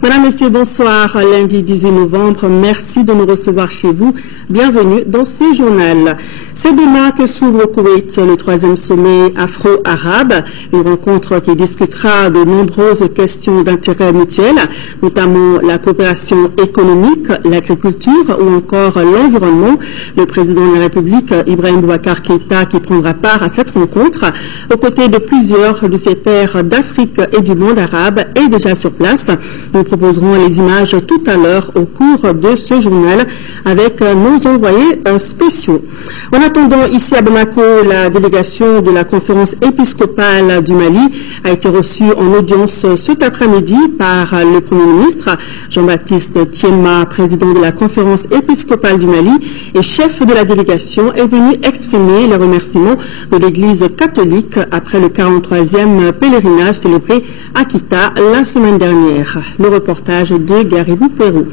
Madame, Monsieur, bonsoir. Lundi 18 novembre, merci de nous recevoir chez vous. Bienvenue dans ce journal. C'est demain que s'ouvre au Koweït le 3e sommet afro-arabe, une rencontre qui discutera de nombreuses questions d'intérêt mutuel, notamment la coopération économique, l'agriculture ou encore l'environnement. Le président de la République, Ibrahim Boubacar Keïta, qui prendra part à cette rencontre, aux côtés de plusieurs de ses pairs d'Afrique et du monde arabe, est déjà sur place. Nous proposerons les images tout à l'heure au cours de ce journal avec nos envoyés spéciaux. En attendant, ici à Bamako, la délégation de la conférence épiscopale du Mali a été reçue en audience cet après-midi par le Premier ministre Jean-Baptiste Tiema, président de la conférence épiscopale du Mali et chef de la délégation, est venu exprimer les remerciements de l'Église catholique après le 43e pèlerinage célébré à Kita la semaine dernière. Le reportage de Garibou Pérou.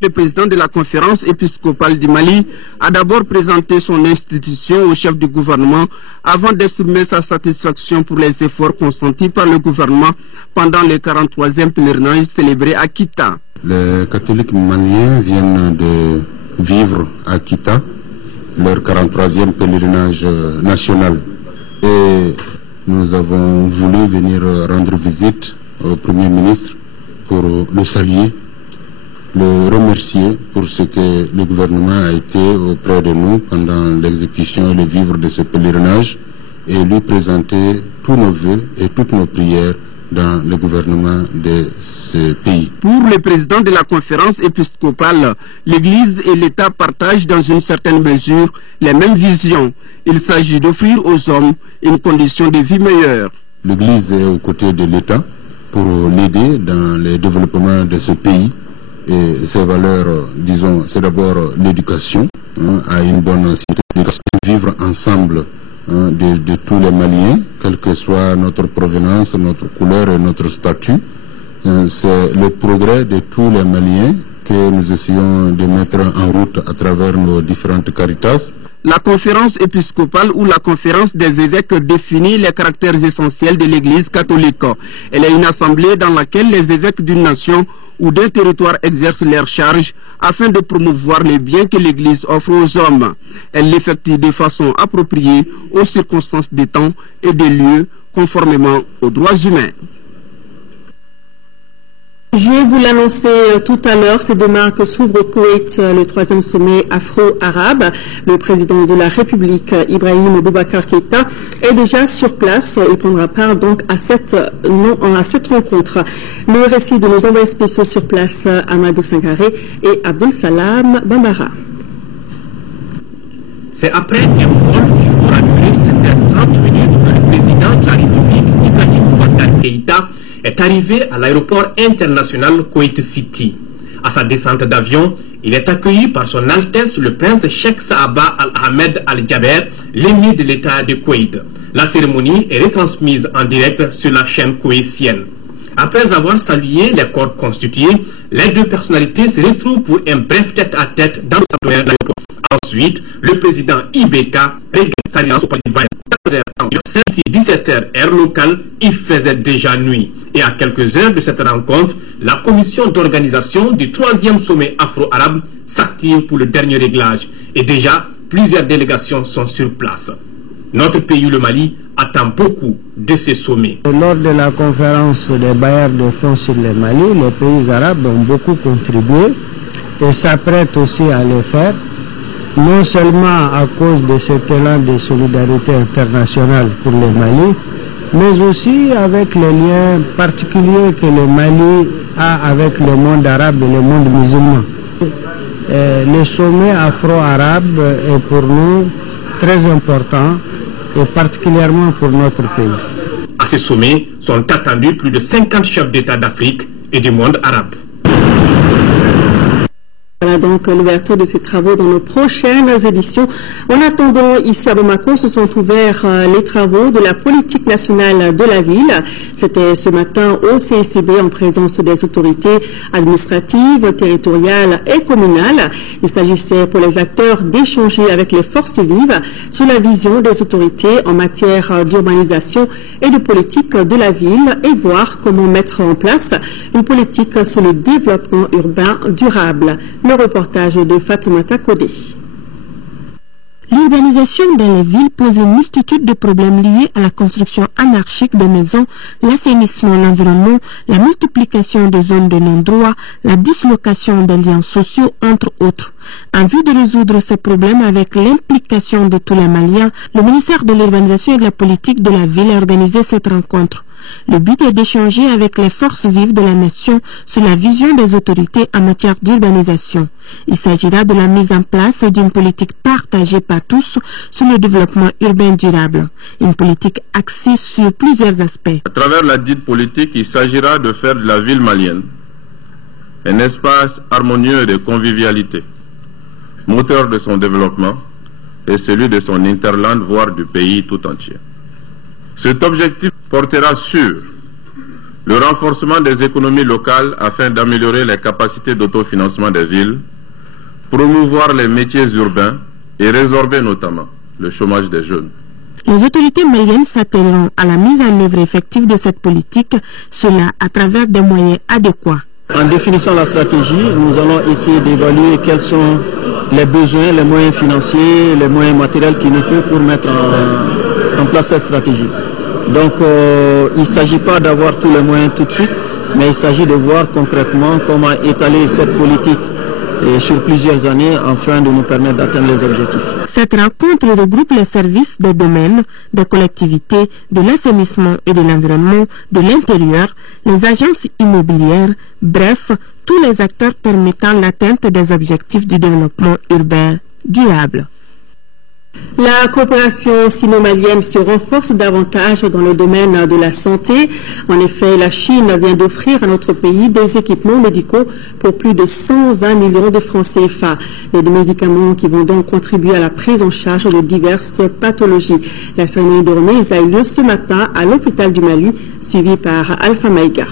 Le président de la conférence épiscopale du Mali a d'abord présenté son institution au chef du gouvernement avant d'exprimer sa satisfaction pour les efforts consentis par le gouvernement pendant le 43e pèlerinage célébré à Kita. Les catholiques maliens viennent de vivre à Kita leur 43e pèlerinage national et nous avons voulu venir rendre visite au Premier ministre pour le saluer, le remercier pour ce que le gouvernement a été auprès de nous pendant l'exécution et le vivre de ce pèlerinage et lui présenter tous nos vœux et toutes nos prières dans le gouvernement de ce pays. Pour le président de la conférence épiscopale, l'Église et l'État partagent dans une certaine mesure les mêmes visions. Il s'agit d'offrir aux hommes une condition de vie meilleure. L'Église est aux côtés de l'État pour l'aider dans le développement de ce pays. Et ces valeurs, disons, c'est d'abord l'éducation, à une bonne ancienneté, vivre ensemble de tous les Maliens, quelle que soit notre provenance, notre couleur et notre statut. C'est le progrès de tous les Maliens que nous essayons de mettre en route à travers nos différentes caritas. La conférence épiscopale ou la conférence des évêques définit les caractères essentiels de l'Église catholique. Elle est une assemblée dans laquelle les évêques d'une nation ou d'un territoire exercent leurs charges afin de promouvoir les biens que l'Église offre aux hommes. Elle l'effectue de façon appropriée aux circonstances des temps et des lieux, conformément aux droits humains. Je vais vous l'annoncer tout à l'heure, c'est demain que s'ouvre au Koweït le 3e sommet afro-arabe. Le président de la République, Ibrahim Boubacar Keïta, est déjà sur place. Il prendra part donc à cette rencontre. Le récit de nos envoyés spéciaux sur place, Amadou Sangaré et Abdul Salam Bambara. C'est après un vol qui aura duré 7h30 minutes que le président de la République, Ibrahim Boubacar Keïta, est arrivé à l'aéroport international Koweït City. À sa descente d'avion, il est accueilli par son Altesse le prince Sheikh Saaba Al-Ahmed Al-Jaber, l'émir de l'État de Koweït. La cérémonie est retransmise en direct sur la chaîne koweïtienne. Après avoir salué les corps constitués, les deux personnalités se retrouvent pour un bref tête-à-tête dans le salon de l'aéroport. Ensuite, le président IBK regagne sa résidence au palais de Baïn. 17h heure locale, il faisait déjà nuit. Et à quelques heures de cette rencontre, la commission d'organisation du 3e sommet afro-arabe s'active pour le dernier réglage. Et déjà, plusieurs délégations sont sur place. Notre pays, le Mali, attend beaucoup de ces sommets. Lors de la conférence des bailleurs de fonds sur le Mali, les pays arabes ont beaucoup contribué et s'apprêtent aussi à le faire, non seulement à cause de cet élan de solidarité internationale pour le Mali, mais aussi avec les liens particuliers que le Mali a avec le monde arabe et le monde musulman. Le sommet afro-arabe est pour nous très important et particulièrement pour notre pays. À ce sommet sont attendus plus de 50 chefs d'État d'Afrique et du monde arabe. Voilà donc l'ouverture de ces travaux dans nos prochaines éditions. En attendant, ici à Bamako, se sont ouverts les travaux de la politique nationale de la ville. C'était ce matin au CICB en présence des autorités administratives, territoriales et communales. Il s'agissait pour les acteurs d'échanger avec les forces vives sur la vision des autorités en matière d'urbanisation et de politique de la ville et voir comment mettre en place une politique sur le développement urbain durable. Le reportage de Fatoumata Kodé. L'urbanisation dans les villes pose une multitude de problèmes liés à la construction anarchique de maisons, l'assainissement, l'environnement, la multiplication des zones de non-droit, la dislocation des liens sociaux, entre autres. En vue de résoudre ces problèmes avec l'implication de tous les Maliens, le ministère de l'Urbanisation et de la Politique de la Ville a organisé cette rencontre. Le but est d'échanger avec les forces vives de la nation sur la vision des autorités en matière d'urbanisation. Il s'agira de la mise en place d'une politique partagée par tous sur le développement urbain durable. Une politique axée sur plusieurs aspects. À travers la dite politique, il s'agira de faire de la ville malienne un espace harmonieux de convivialité, moteur de son développement et celui de son hinterland, voire du pays tout entier. Cet objectif portera sur le renforcement des économies locales afin d'améliorer les capacités d'autofinancement des villes, promouvoir les métiers urbains et résorber notamment le chômage des jeunes. Les autorités maliennes s'attelleront à la mise en œuvre effective de cette politique, cela à travers des moyens adéquats. En définissant la stratégie, nous allons essayer d'évaluer quels sont les besoins, les moyens financiers, les moyens matériels qu'il nous faut pour mettre en place cette stratégie. Donc il ne s'agit pas d'avoir tous les moyens tout de suite, mais il s'agit de voir concrètement comment étaler cette politique sur plusieurs années afin de nous permettre d'atteindre les objectifs. Cette rencontre regroupe les services des domaines, des collectivités, de l'assainissement et de l'environnement, de l'intérieur, les agences immobilières, bref, tous les acteurs permettant l'atteinte des objectifs du développement urbain durable. La coopération sino-malienne se renforce davantage dans le domaine de la santé. En effet, la Chine vient d'offrir à notre pays des équipements médicaux pour plus de 120 millions de francs CFA. Les médicaments qui vont donc contribuer à la prise en charge de diverses pathologies. La cérémonie de remise a eu lieu ce matin à l'hôpital du Mali, suivie par Alpha Maïga.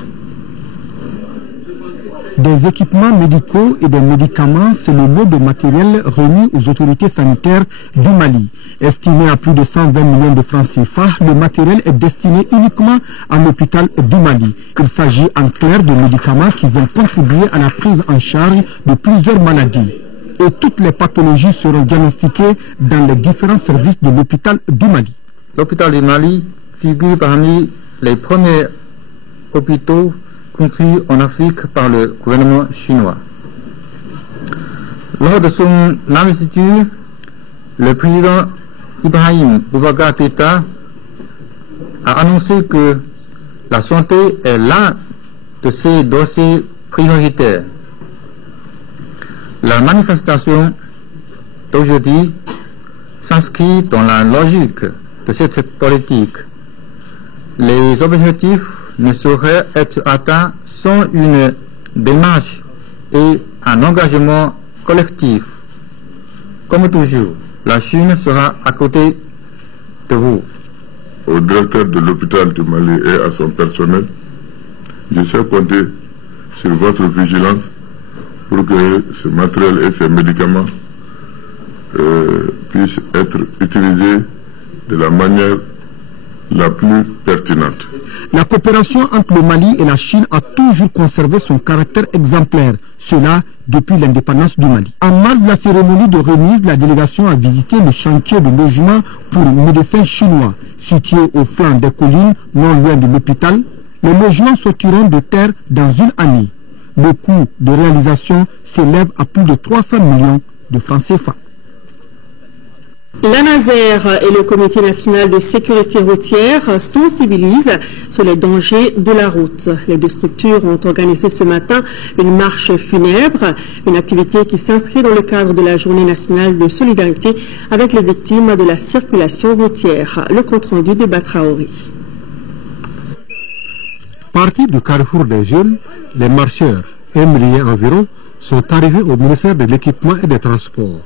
Des équipements médicaux et des médicaments, c'est le lot de matériel remis aux autorités sanitaires du Mali. Estimé à plus de 120 millions de francs CFA, le matériel est destiné uniquement à l'hôpital du Mali. Il s'agit en clair de médicaments qui vont contribuer à la prise en charge de plusieurs maladies. Et toutes les pathologies seront diagnostiquées dans les différents services de l'hôpital du Mali. L'hôpital du Mali figure parmi les premiers hôpitaux construit en Afrique par le gouvernement chinois. Lors de son investiture, le président Ibrahim Boubacar Keïta a annoncé que la santé est l'un de ses dossiers prioritaires. La manifestation d'aujourd'hui s'inscrit dans la logique de cette politique. Les objectifs ne saurait être atteint sans une démarche et un engagement collectif. Comme toujours, la Chine sera à côté de vous. Au directeur de l'hôpital du Mali et à son personnel, je sais compter sur votre vigilance pour que ce matériel et ces médicaments puissent être utilisés de la manière la plus pertinente. La coopération entre le Mali et la Chine a toujours conservé son caractère exemplaire, cela depuis l'indépendance du Mali. En marge de la cérémonie de remise, la délégation a visité le chantier de logement pour médecins chinois, situé au flanc des collines, non loin de l'hôpital. Les logements sortiront de terre dans une année. Le coût de réalisation s'élève à plus de 300 millions de francs CFA. L'ANASER et le Comité national de sécurité routière sensibilisent sur les dangers de la route. Les deux structures ont organisé ce matin une marche funèbre, une activité qui s'inscrit dans le cadre de la Journée nationale de solidarité avec les victimes de la circulation routière. Le compte-rendu de Batraori. Partis du carrefour des jeunes, les marcheurs, 1 million environ, sont arrivés au ministère de l'Équipement et des Transports.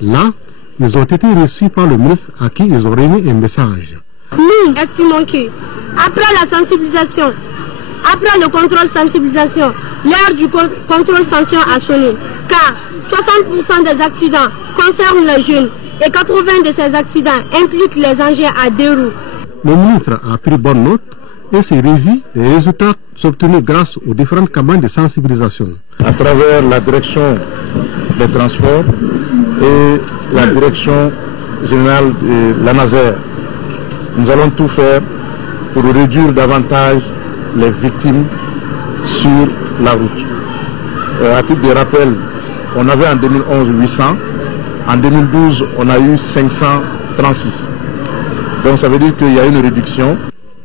Là, ils ont été reçus par le ministre à qui ils ont remis un message. Nous estimons que, après la sensibilisation, après le contrôle sensibilisation, l'heure du contrôle sanction a sonné, car 60% des accidents concernent les jeunes et 80% de ces accidents impliquent les engins à deux roues. Le ministre a pris bonne note et se réjouit des résultats obtenus grâce aux différentes campagnes de sensibilisation. À travers la direction des transports et la direction générale de la NASER, nous allons tout faire pour réduire davantage les victimes sur la route. À titre de rappel, on avait en 2011 800, en 2012 on a eu 536. Donc ça veut dire qu'il y a une réduction.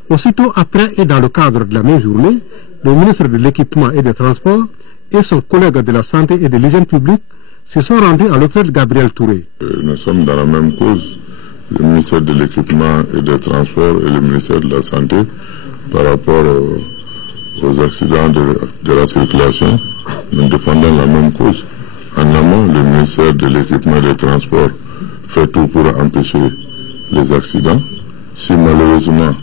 Aussitôt après et dans le cadre de la même journée, le ministre de l'Équipement et des Transports et son collègue de la Santé et de l'Hygiène publique se sont rendus à l'hôpital Gabriel Touré. Nous sommes dans la même cause, le ministère de l'Équipement et des Transports et le ministère de la Santé, par rapport aux accidents de la circulation. Nous défendons la même cause. En amont, le ministère de l'Équipement et des Transports fait tout pour empêcher les accidents. Si malheureusement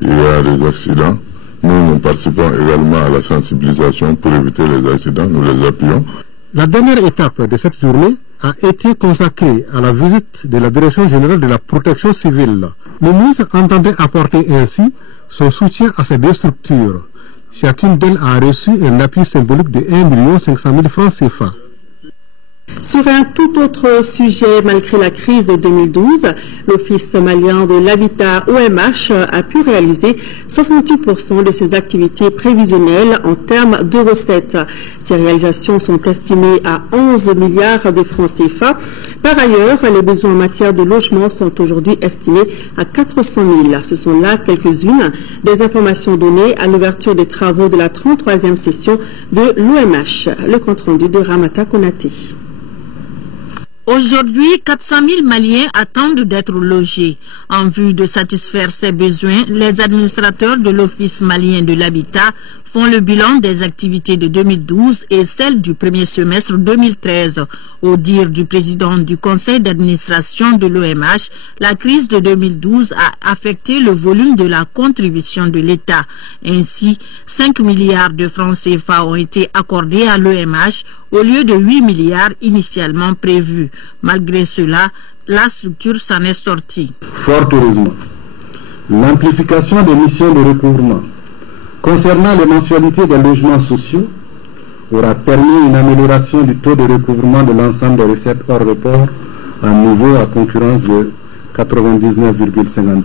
il y a des accidents, nous participons également à la sensibilisation pour éviter les accidents, nous les appuyons. La dernière étape de cette journée a été consacrée à la visite de la Direction générale de la protection civile. Le ministre entendait apporter ainsi son soutien à ces deux structures. Chacune d'elles a reçu un appui symbolique de 1 500 000 francs CFA. Sur un tout autre sujet, malgré la crise de 2012, l'Office malien de l'habitat OMH a pu réaliser 68% de ses activités prévisionnelles en termes de recettes. Ces réalisations sont estimées à 11 milliards de francs CFA. Par ailleurs, les besoins en matière de logement sont aujourd'hui estimés à 400 000. Ce sont là quelques-unes des informations données à l'ouverture des travaux de la 33e session de l'OMH. Le compte-rendu de Ramata Konaté. Aujourd'hui, 400 000 Maliens attendent d'être logés. En vue de satisfaire ces besoins, les administrateurs de l'Office malien de l'habitat font le bilan des activités de 2012 et celles du premier semestre 2013. Au dire du président du conseil d'administration de l'OMH, la crise de 2012 a affecté le volume de la contribution de l'État. Ainsi, 5 milliards de francs CFA ont été accordés à l'OMH au lieu de 8 milliards initialement prévus. Malgré cela, la structure s'en est sortie. Fort heureusement, l'amplification des missions de recouvrement concernant les mensualités des logements sociaux aura permis une amélioration du taux de recouvrement de l'ensemble des recettes hors report à nouveau à concurrence de 99,50%,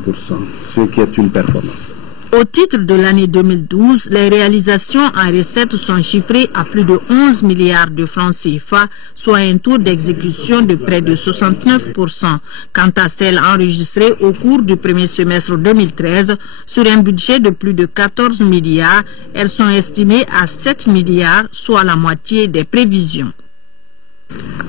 ce qui est une performance. Au titre de l'année 2012, les réalisations en recettes sont chiffrées à plus de 11 milliards de francs CFA, soit un taux d'exécution de près de 69%. Quant à celles enregistrées au cours du premier semestre 2013, sur un budget de plus de 14 milliards, elles sont estimées à 7 milliards, soit la moitié des prévisions.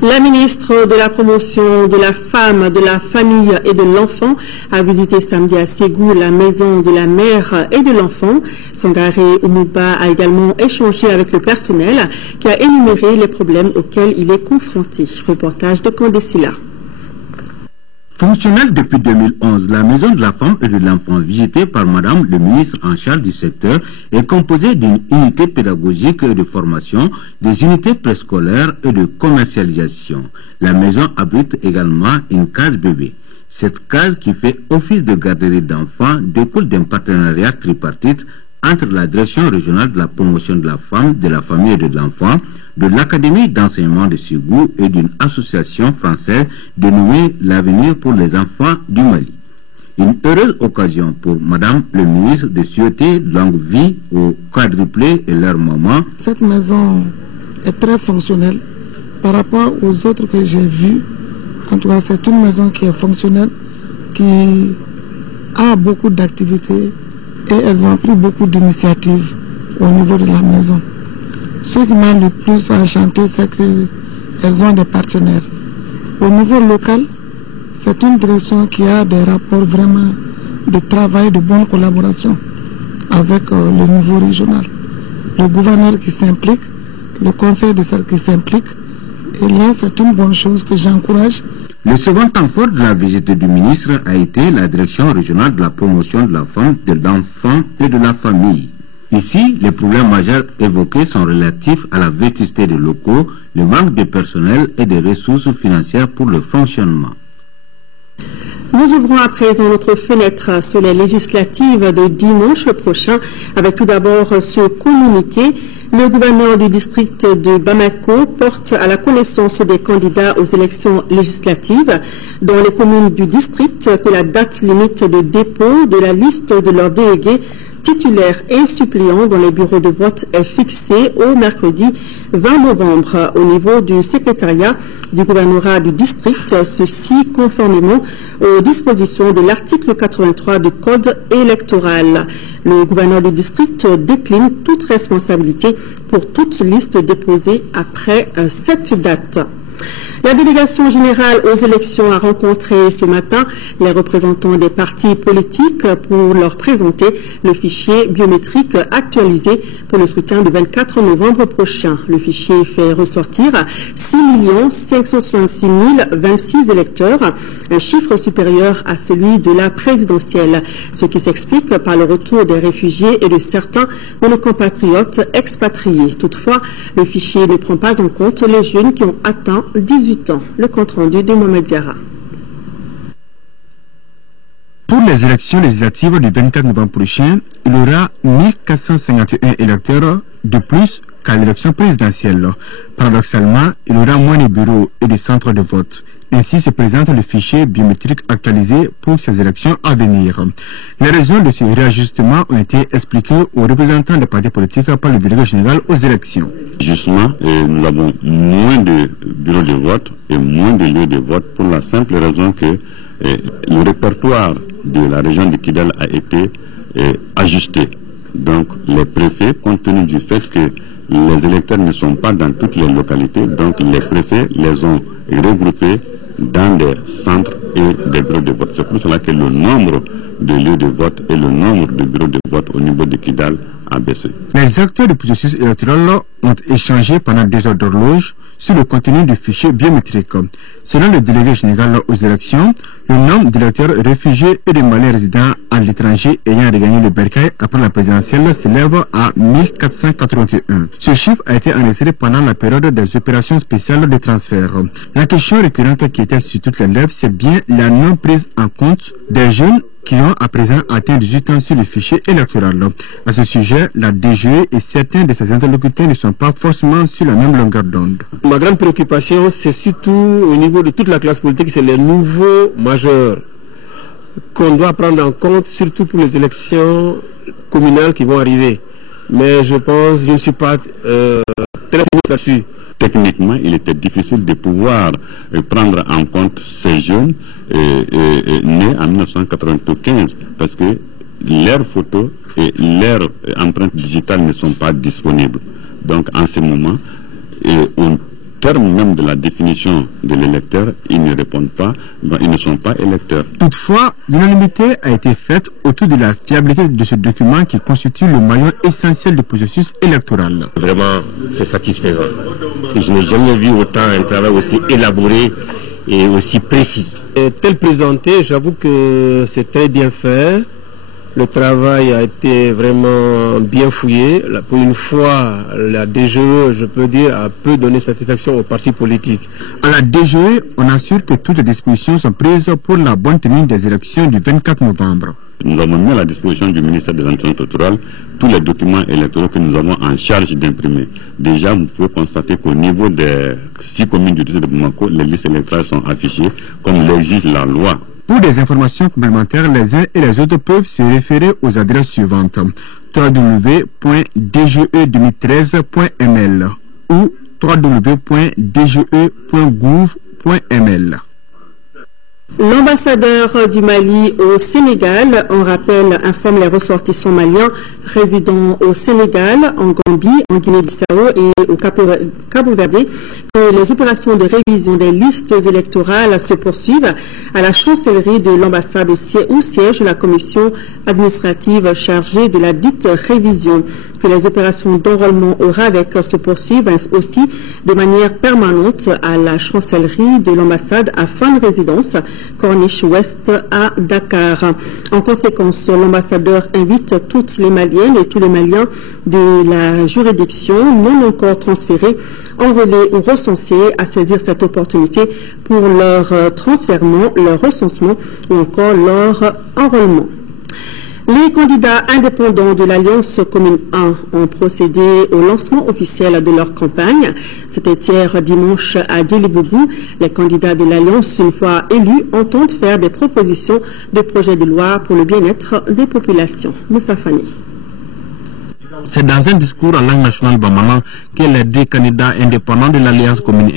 La ministre de la Promotion de la Femme, de la Famille et de l'Enfant a visité samedi à Ségou la maison de la mère et de l'enfant. Sangaré Oumouba a également échangé avec le personnel qui a énuméré les problèmes auxquels il est confronté. Reportage de Kandesila. Fonctionnelle depuis 2011, la maison de la femme et de l'enfant visitée par madame le ministre en charge du secteur est composée d'une unité pédagogique et de formation, des unités préscolaires et de commercialisation. La maison abrite également une case bébé. Cette case qui fait office de garderie d'enfants découle d'un partenariat tripartite entre la direction régionale de la promotion de la femme, de la famille et de l'enfant, de l'Académie d'enseignement de Ségou et d'une association française dénommée l'Avenir pour les enfants du Mali. Une heureuse occasion pour madame le ministre de souhaiter longue vie aux quadruplés et leurs mamans. Cette maison est très fonctionnelle par rapport aux autres que j'ai vues. En tout cas, c'est une maison qui est fonctionnelle, qui a beaucoup d'activités et elles ont pris beaucoup d'initiatives au niveau de la maison. Ce qui m'a le plus enchanté, c'est qu'elles ont des partenaires. Au niveau local, c'est une direction qui a des rapports vraiment de travail, de bonne collaboration avec le niveau régional. Le gouverneur qui s'implique, le conseil de cercle qui s'implique, et là c'est une bonne chose que j'encourage. Le second temps fort de la visite du ministre a été la direction régionale de la promotion de la femme, de l'enfant et de la famille. Ici, les problèmes majeurs évoqués sont relatifs à la vétusté des locaux, le manque de personnel et des ressources financières pour le fonctionnement. Nous ouvrons à présent notre fenêtre sur les législatives de dimanche prochain avec tout d'abord ce communiqué. Le gouverneur du district de Bamako porte à la connaissance des candidats aux élections législatives dans les communes du district que la date limite de dépôt de la liste de leurs délégués titulaires et suppléants dans les bureaux de vote est fixée au mercredi 20 novembre au niveau du secrétariat du gouvernorat du district, ceci conformément aux dispositions de l'article 83 du Code électoral. Le gouverneur du district décline toute responsabilité pour toute liste déposée après cette date. La délégation générale aux élections a rencontré ce matin les représentants des partis politiques pour leur présenter le fichier biométrique actualisé pour le scrutin du 24 novembre prochain. Le fichier fait ressortir 6 566 026 électeurs, un chiffre supérieur à celui de la présidentielle, ce qui s'explique par le retour des réfugiés et de certains de nos compatriotes expatriés. Toutefois, le fichier ne prend pas en compte les jeunes qui ont atteint 18 ans. Le compte rendu de Mohamed Diarra. Pour les élections législatives du 24 novembre prochain, il y aura 1451 électeurs de plus qu'à l'élection présidentielle. Paradoxalement, il y aura moins de bureaux et de centres de vote. Ainsi se présente le fichier biométrique actualisé pour ces élections à venir. Les raisons de ce réajustement ont été expliquées aux représentants des partis politiques par le délégué général aux élections. Justement, nous avons moins de bureaux de vote et moins de lieux de vote pour la simple raison que le répertoire de la région de Kidal a été ajusté. Donc les préfets, compte tenu du fait que les électeurs ne sont pas dans toutes les localités, donc les préfets les ont regroupés dans des centres et des bureaux de vote. C'est pour cela que le nombre de lieux de vote et le nombre de bureaux de vote au niveau de Kidal a baissé. Les acteurs du processus électoral ont échangé pendant 2 heures d'horloge sur le contenu du fichier biométrique. Selon le délégué général aux élections, le nombre d'électeurs réfugiés et de Maliens résidents à l'étranger ayant regagné le bercail après la présidentielle s'élève à 1481. Ce chiffre a été enregistré pendant la période des opérations spéciales de transfert. La question récurrente qui était sur toutes les lèvres, c'est bien la non prise en compte des jeunes qui ont à présent atteint 18 ans sur le fichier électoral. À ce sujet, la DGE et certains de ses interlocuteurs ne sont pas forcément sur la même longueur d'onde. Ma grande préoccupation, c'est surtout au niveau de toute la classe politique, c'est les nouveaux majeurs qu'on doit prendre en compte, surtout pour les élections communales qui vont arriver. Mais je ne suis pas très optimiste là-dessus. Techniquement, il était difficile de pouvoir prendre en compte ces jeunes nés en 1995 parce que leurs photos et leurs empreintes digitales ne sont pas disponibles. Donc en ce moment, au terme même de la définition de l'électeur, ils ne répondent pas, ils ne sont pas électeurs. Toutefois, l'unanimité a été faite autour de la fiabilité de ce document qui constitue le maillon essentiel du processus électoral. Vraiment, c'est satisfaisant. Parce que je n'ai jamais vu autant un travail aussi élaboré et aussi précis. Et tel présenté, j'avoue que c'est très bien fait. Le travail a été vraiment bien fouillé. Pour une fois, la DGE, je peux dire, a peu donné satisfaction aux partis politiques. À la DGE, on assure que toutes les dispositions sont prises pour la bonne tenue des élections du 24 novembre. Nous avons mis à la disposition du ministère des Élections électorales tous les documents électoraux que nous avons en charge d'imprimer. Déjà, vous pouvez constater qu'au niveau des 6 communes du district de Bamako, les listes électorales sont affichées comme l'exige la loi. Pour des informations complémentaires, les uns et les autres peuvent se référer aux adresses suivantes: www.dge2013.ml ou www.dge.gouv.ml. L'ambassadeur du Mali au Sénégal, en rappel, informe les ressortissants maliens résidant au Sénégal, en Gambie, en Guinée-Bissau et au Cabo-Verde que les opérations de révision des listes électorales se poursuivent à la chancellerie de l'ambassade où siège la commission administrative chargée de la dite révision. Que les opérations d'enrôlement au RAVEC se poursuivent aussi de manière permanente à la chancellerie de l'ambassade à fin de résidence Corniche Ouest à Dakar. En conséquence, l'ambassadeur invite toutes les Maliennes et tous les Maliens de la juridiction non encore transférés, enrôlés ou recensés à saisir cette opportunité pour leur transfèrement, leur recensement ou encore leur enrôlement. Les candidats indépendants de l'Alliance Commune 1 ont procédé au lancement officiel de leur campagne. C'était hier dimanche à Djelibougou. Les candidats de l'Alliance, une fois élus, entendent faire des propositions de projets de loi pour le bien-être des populations. Moussa Fani. C'est dans un discours en langue nationale bamana que les deux candidats indépendants de l'Alliance Commune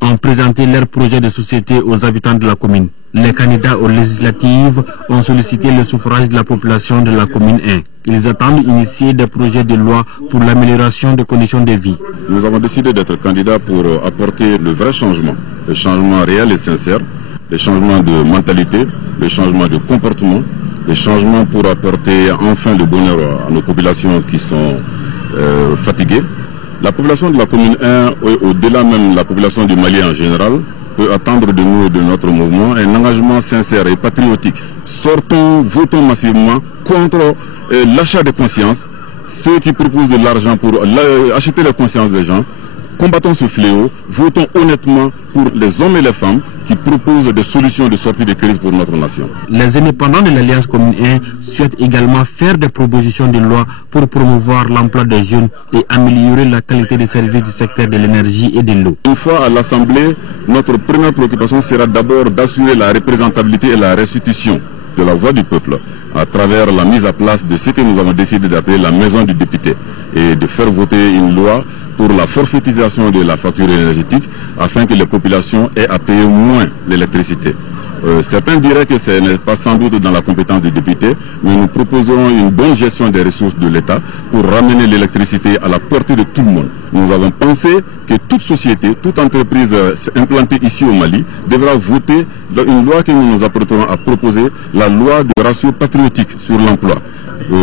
1 ont présenté leur projet de société aux habitants de la commune. Les candidats aux législatives ont sollicité le suffrage de la population de la commune 1. Ils attendent initier des projets de loi pour l'amélioration des conditions de vie. Nous avons décidé d'être candidats pour apporter le vrai changement, le changement réel et sincère, le changement de mentalité, le changement de comportement, les changements pour apporter enfin le bonheur à nos populations qui sont fatiguées. La population de la commune 1, au-delà même de la population du Mali en général, peut attendre de nous et de notre mouvement un engagement sincère et patriotique. Sortons, votons massivement contre l'achat de conscience, ceux qui proposent de l'argent pour acheter la conscience des gens. Combattons ce fléau, votons honnêtement pour les hommes et les femmes qui proposent des solutions de sortie de crise pour notre nation. Les indépendants de l'Alliance Commune 1 souhaitent également faire des propositions de loi pour promouvoir l'emploi des jeunes et améliorer la qualité des services du secteur de l'énergie et de l'eau. Une fois à l'Assemblée, notre première préoccupation sera d'abord d'assurer la représentativité et la restitution de la voix du peuple à travers la mise à place de ce que nous avons décidé d'appeler la maison du député et de faire voter une loi pour la forfaitisation de la facture énergétique afin que les populations aient à payer moins l'électricité. Certains diraient que ce n'est pas sans doute dans la compétence du député, mais nous proposons une bonne gestion des ressources de l'État pour ramener l'électricité à la portée de tout le monde. Nous avons pensé que toute société, toute entreprise implantée ici au Mali devra voter une loi que nous nous apprêterons à proposer, la loi de ratio patriotique sur l'emploi,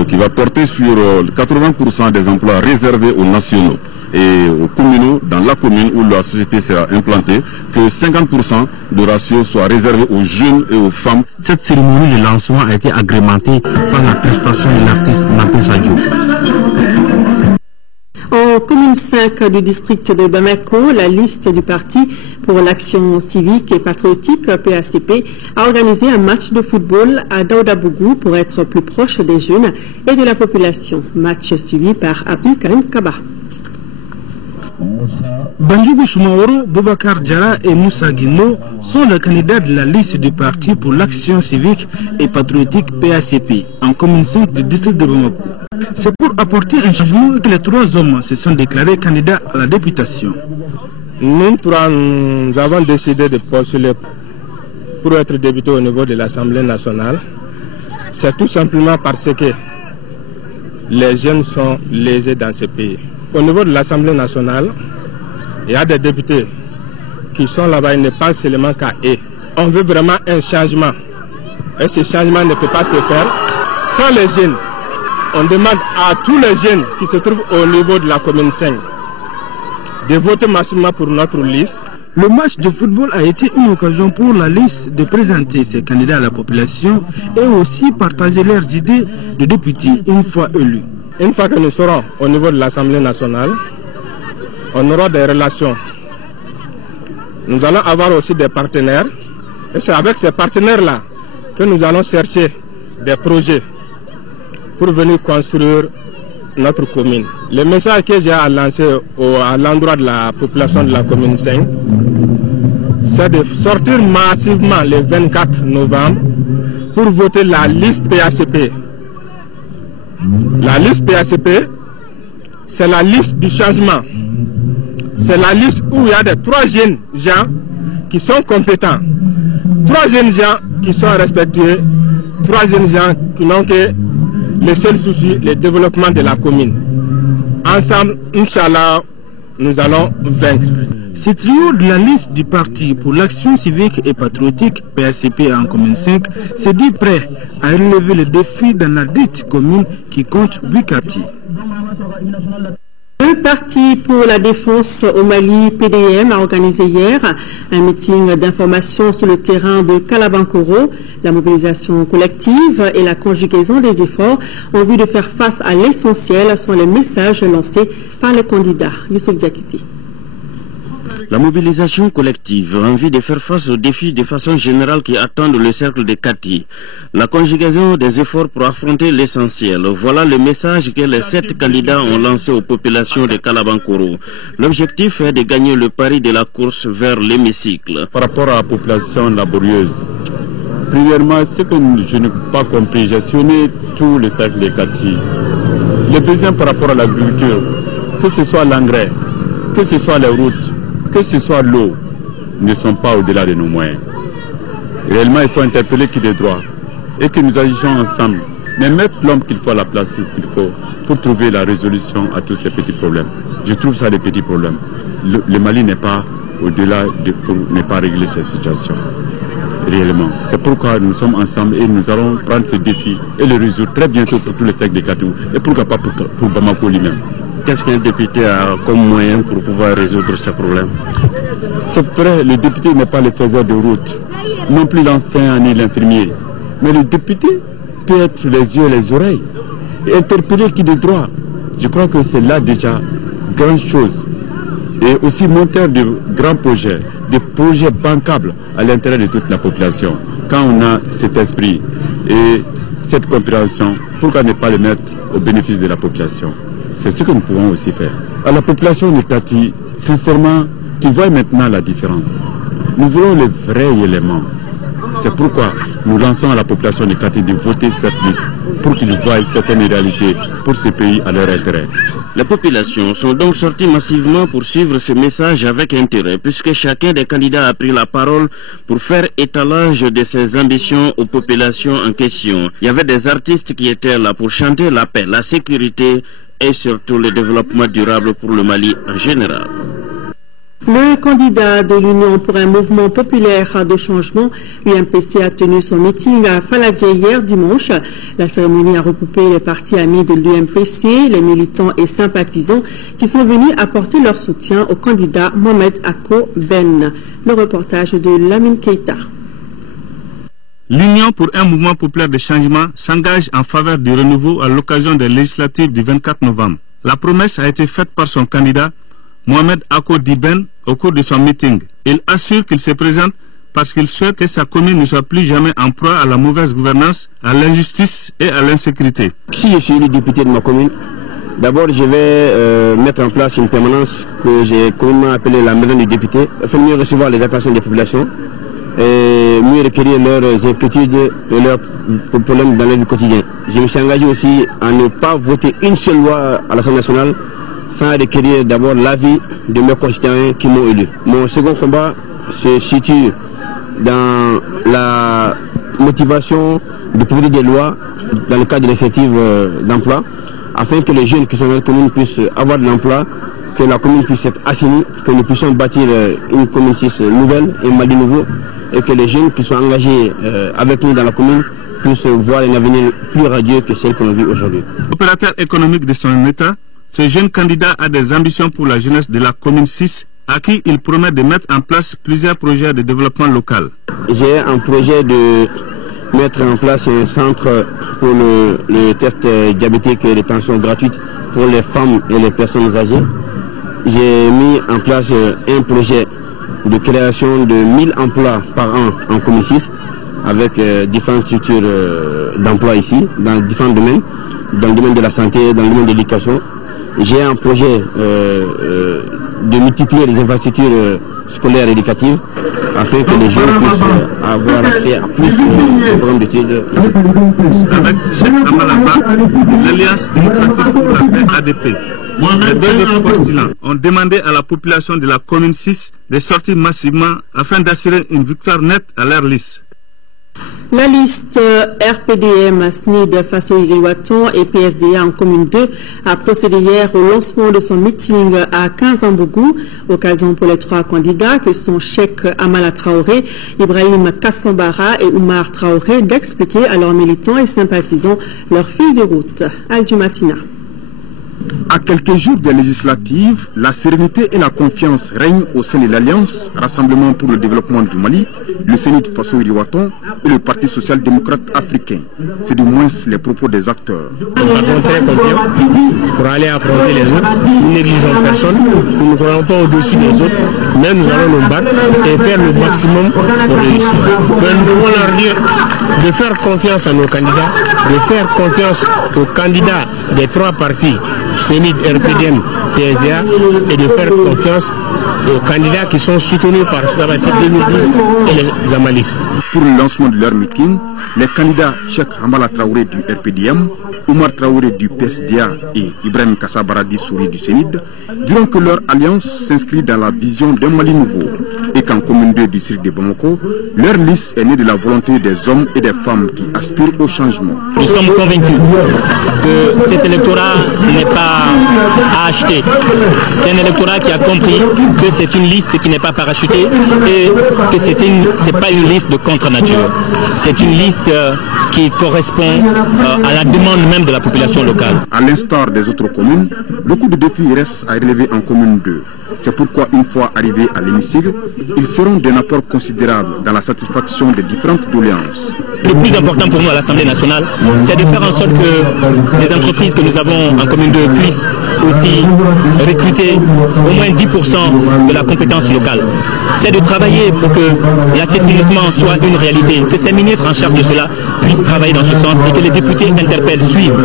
qui va porter sur 80% des emplois réservés aux nationaux et aux communaux dans la commune où la société sera implantée, que 50% de ratio soit réservé aux jeunes et aux femmes. Cette cérémonie de lancement a été agrémentée par la prestation de l'artiste Nampé Sadio. En commune 5 du district de Bamako, la liste du parti pour l'action civique et patriotique PACP a organisé un match de football à Daoudabougou pour être plus proche des jeunes et de la population. Match suivi par Abdul Karim Kaba. Bandjougou Soumaoro, Boubacar Diarra et Moussa Guino sont les candidats de la liste du parti pour l'action civique et patriotique PACP en commune 5 du district de Bamako. C'est pour apporter un changement que les trois hommes se sont déclarés candidats à la députation. Nous trois, nous avons décidé de postuler pour être députés au niveau de l'Assemblée nationale. C'est tout simplement parce que les jeunes sont lésés dans ce pays. Au niveau de l'Assemblée nationale, il y a des députés qui sont là-bas, ils ne pensent seulement qu'à eux. On veut vraiment un changement. Et ce changement ne peut pas se faire sans les jeunes. On demande à tous les jeunes qui se trouvent au niveau de la commune 5 de voter massivement pour notre liste. Le match de football a été une occasion pour la liste de présenter ses candidats à la population et aussi partager leurs idées de députés une fois élus. Une fois que nous serons au niveau de l'Assemblée nationale, on aura des relations. Nous allons avoir aussi des partenaires. Et c'est avec ces partenaires-là que nous allons chercher des projets pour venir construire notre commune. Le message que j'ai à lancer à l'endroit de la population de la commune 5, c'est de sortir massivement le 24 novembre pour voter la liste PACP. La liste PACP, c'est la liste du changement. C'est la liste où il y a des trois jeunes gens qui sont compétents, trois jeunes gens qui sont respectueux, trois jeunes gens qui n'ont que le seul souci, le développement de la commune. Ensemble, Inch'Allah, nous allons vaincre. Ce trio de la liste du parti pour l'action civique et patriotique PACP en commune 5 s'est dit prêt à relever le défi dans la dite commune qui compte 8 quartiers. Un parti pour la défense au Mali, PDM, a organisé hier un meeting d'information sur le terrain de Kalabankoro. La mobilisation collective et la conjugaison des efforts en vue de faire face à l'essentiel sont les messages lancés par les candidats. Youssouf Diakiti. La mobilisation collective a envie de faire face aux défis de façon générale qui attendent le cercle de Kati. La conjugaison des efforts pour affronter l'essentiel. Voilà le message que les 7 candidats ont lancé aux populations de Kalabankoro. L'objectif est de gagner le pari de la course vers l'hémicycle. Par rapport à la population laborieuse, premièrement, ce que je n'ai pas compris, j'ai sonné tout le cercle de Kati. Les besoins par rapport à l'agriculture, que ce soit l'engrais, que ce soit les routes, que ce soit l'eau, ne sont pas au-delà de nos moyens. Réellement, il faut interpeller qui des droits et que nous agissions ensemble, mais mettre l'homme qu'il faut à la place qu'il faut pour trouver la résolution à tous ces petits problèmes. Je trouve ça des petits problèmes. Le Mali n'est pas au-delà pour ne pas régler cette situation. Réellement. C'est pourquoi nous sommes ensemble et nous allons prendre ce défi et le résoudre très bientôt pour tous les secteurs de Katou et pourquoi pas pour Bamako lui-même. Qu'est-ce qu'un député a comme moyen pour pouvoir résoudre ces problèmes? C'est vrai, le député n'est pas le faiseur de route, non plus l'enseignant ni l'infirmier. Mais le député peut être les yeux et les oreilles et interpeller qui de droit. Je crois que c'est là déjà grande chose. Et aussi monteur de grands projets, des projets bancables à l'intérêt de toute la population. Quand on a cet esprit et cette compréhension, pourquoi ne pas le mettre au bénéfice de la population? C'est ce que nous pouvons aussi faire. À la population de Kati, sincèrement, qui voit maintenant la différence. Nous voulons les vrais éléments. C'est pourquoi nous lançons à la population de Kati de voter cette liste pour qu'ils voient certaines réalités pour ce pays à leur intérêt. Les populations sont donc sorties massivement pour suivre ce message avec intérêt, puisque chacun des candidats a pris la parole pour faire étalage de ses ambitions aux populations en question. Il y avait des artistes qui étaient là pour chanter la paix, la sécurité et surtout le développement durable pour le Mali en général. Le candidat de l'Union pour un mouvement populaire de changement, l'UMPC, a tenu son meeting à Faladje hier dimanche. La cérémonie a regroupé les partis amis de l'UMPC, les militants et sympathisants qui sont venus apporter leur soutien au candidat Mohamed Ako Ben. Le reportage de Lamine Keita. L'Union pour un mouvement populaire de changement s'engage en faveur du renouveau à l'occasion des législatives du 24 novembre. La promesse a été faite par son candidat Mohamed Ako Ben au cours de son meeting. Il assure qu'il se présente parce qu'il souhaite que sa commune ne soit plus jamais en proie à la mauvaise gouvernance, à l'injustice et à l'insécurité. Si je suis élu député de ma commune, d'abord je vais mettre en place une permanence que j'ai communément appelée la maison du député, afin de mieux recevoir les appréciations des populations et mieux recueillir leurs inquiétudes et leurs problèmes dans leur vie quotidienne. Je me suis engagé aussi à ne pas voter une seule loi à l'Assemblée nationale sans requérir d'abord l'avis de mes concitoyens qui m'ont élu. Mon second combat se situe dans la motivation de proposer des lois dans le cadre de l'initiative d'emploi, afin que les jeunes qui sont dans la commune puissent avoir de l'emploi, que la commune puisse être assainie, que nous puissions bâtir une commune 6 nouvelle, un Mali nouveau, et que les jeunes qui sont engagés avec nous dans la commune puissent voir un avenir plus radieux que celle qu'on vit aujourd'hui. Opérateur économique de son État, ce jeune candidat a des ambitions pour la jeunesse de la commune 6, à qui il promet de mettre en place plusieurs projets de développement local. J'ai un projet de mettre en place un centre pour le test diabétique et les tensions gratuites pour les femmes et les personnes âgées. J'ai mis en place un projet de création de 1000 emplois par an en commune 6, avec différentes structures d'emploi ici, dans différents domaines, dans le domaine de la santé, dans le domaine de l'éducation. J'ai un projet de multiplier les infrastructures scolaires et éducatives afin que les jeunes puissent avoir accès à plus de programmes d'études ici. Avec Cheikh Amalaba de l'Alliance démocratique pour la paix ADP, les deux autres postulants ont demandé à la population de la commune 6 de sortir massivement afin d'assurer une victoire nette à leur liste. La liste RPDM, SNID, Faso Iriwaton et PSDA en commune 2 a procédé hier au lancement de son meeting à Kinzambougou. Occasion pour les 3 candidats que sont Cheikh Amala Traoré, Ibrahim Kassambara et Oumar Traoré d'expliquer à leurs militants et sympathisants leur feuille de route. Aldu Matina. À quelques jours des législatives, la sérénité et la confiance règnent au sein de l'Alliance Rassemblement pour le développement du Mali, le CENID Faso Iriwaton et le Parti social-démocrate africain. C'est du moins les propos des acteurs. Nous partons très confiants pour aller affronter les autres. Nous négligeons personne, nous ne croyons pas au-dessus des autres, mais nous allons nous battre et faire le maximum pour réussir. Mais nous devons leur dire de faire confiance à nos candidats, de faire confiance aux candidats des trois partis, CENID, RPDM, PSDA, et de faire confiance aux candidats qui sont soutenus par Sabati 2012 et les Amalis. Pour le lancement de leur meeting, les candidats Cheikh Hamala Traoré du RPDM, Oumar Traoré du PSDA et Ibrahim Kassa Baradi Souri du CENID diront que leur alliance s'inscrit dans la vision d'un Mali nouveau et qu'en commune 2 du district de Bamako, leur liste est née de la volonté des hommes et des femmes qui aspirent au changement. Nous sommes convaincus que cet électorat n'est pas à acheter. C'est un électorat qui a compris que c'est une liste qui n'est pas parachutée et que c'est pas une liste de contre-nature. C'est une liste qui correspond à la demande même de la population locale. À l'instar des autres communes, beaucoup de défis restent à relever en commune 2. C'est pourquoi, une fois arrivés à l'hémicycle, ils seront d'un apport considérable dans la satisfaction des différentes doléances. Le plus important pour nous à l'Assemblée nationale, c'est de faire en sorte que les entreprises que nous avons en commune 2 puissent aussi recruter au moins 10% de la compétence locale. C'est de travailler pour que l'assainissement soit une réalité, que ces ministres en charge de cela puissent travailler dans ce sens et que les députés interpellent, suivent,